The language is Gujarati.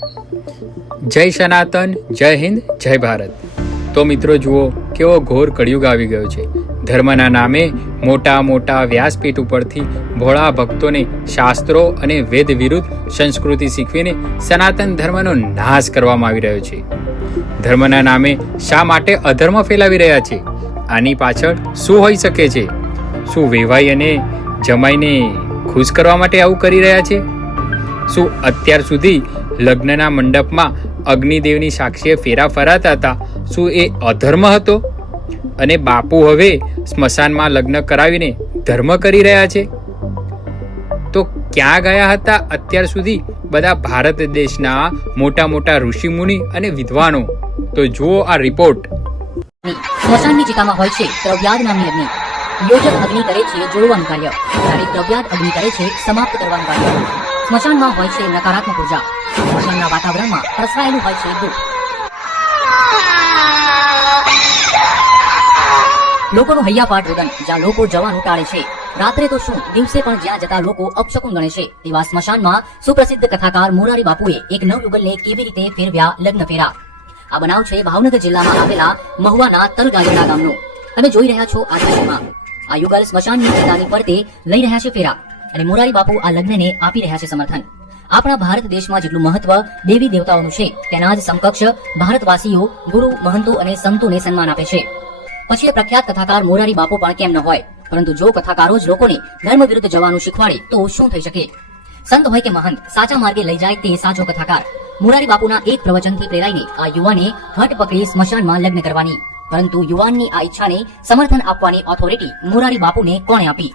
જય સનાતન, જય હિન્દ, જય ભારત। તો મિત્રો જુઓ કેવો ઘોર કળિયુગ આવી ગયો છે। ધર્મના નામે મોટા મોટા વ્યાસપીઠ ઉપરથી ભોળા ભક્તોને શાસ્ત્રો અને વેદ વિરુદ્ધ સંસ્કૃતિ શીખવીને સનાતન ધર્મનો નાશ કરવામાં આવી રહ્યો છે। ધર્મના નામે શા માટે અધર્મ ફેલાવી રહ્યા છે? આની પાછળ શું હોઈ શકે છે? શું વેવાઈ અને જમાઈને ખુશ કરવા માટે આવું કરી રહ્યા છે? શું અત્યાર સુધી લગ્નના મંડપમાં અગ્નિદેવની સાક્ષીએ ફેરા ફરાતા હતા, શું એ અધર્મ હતો? અને બાપુ હવે સ્મશાનમાં લગ્ન કરાવીને ધર્મ કરી રહ્યા છે? તો ક્યાં ગયા હતા અત્યાર સુધી બધા ભારત દેશના મોટા મોટા ઋષિમુનિ અને વિદ્વાનો? તો જુઓ આ રિપોર્ટ। સ્મશાનની ચિતામાં હોય છે દ્રવ્યાદ નામની અગ્નિ। યોજક અગ્નિ કરે છે જોડવાનું કાર્ય, ત્યારે દ્રવ્યાદ અગ્નિ કરે છે સમાપ્ત કરવાનું કાર્ય। સ્મશાનમાં હોય છે નકારાત્મક ઉર્જા, સ્મશાનના વાતાવરણમાં પ્રસરાયેલું હોય છે દુઃખ। લોકોનું હૈયાપાટ રોદન, જ્યાં લોકો જવાનું ટાળે છે। રાત્રે તો શું, દિવસે પણ જ્યાં જતા લોકો અપશકુન ગણે છે, તેવા સ્મશાનમાં સુપ્રસિદ્ધ કથાકાર મોરારી બાપુએ એક નવયુગલને કેવી રીતે ફેરવ્યા લગ્ન ફેરા। આ બનાવ છે ભાવનગર જિલ્લામાં આવેલા મહુવાના તલગાજરડા ગામનો। તમે જોઈ રહ્યા છો આ દ્રશ્યમાં આ યુગલ સ્મશાનની ચિતાની ફરતે લઈ રહ્યા છે ફેરા, અને મોરારી બાપુ આ લગ્નને આપી રહ્યા છે સમર્થન। આપણા ભારત દેશમાં જેટલું મહત્વ દેવી દેવતાઓનું છે, તેના જ સમકક્ષ ભારતવાસીઓ ગુરુ, મહંતો અને સંતોને સન્માન આપે છે। પછી એ પ્રખ્યાત કથાકાર મોરારી બાપુ પણ કેમ ન હોય, પરંતુ જો કથાકારો જ લોકોને ધર્મ વિરુદ્ધ જવાનું શીખવાડે તો શું થઈ શકે? સંત હોય કે મહંત, સાચા માર્ગે લઈ જાય તે સાચો કથાકાર। મોરારી બાપુના એક પ્રવચનથી પ્રેરાઈને આ યુવાને હટ પકડી સ્મશાનમાં લગ્ન કરવાની, પરંતુ યુવાનની આ ઈચ્છાને સમર્થન આપવાની ઓથોરિટી મોરારી બાપુને કોણે આપી?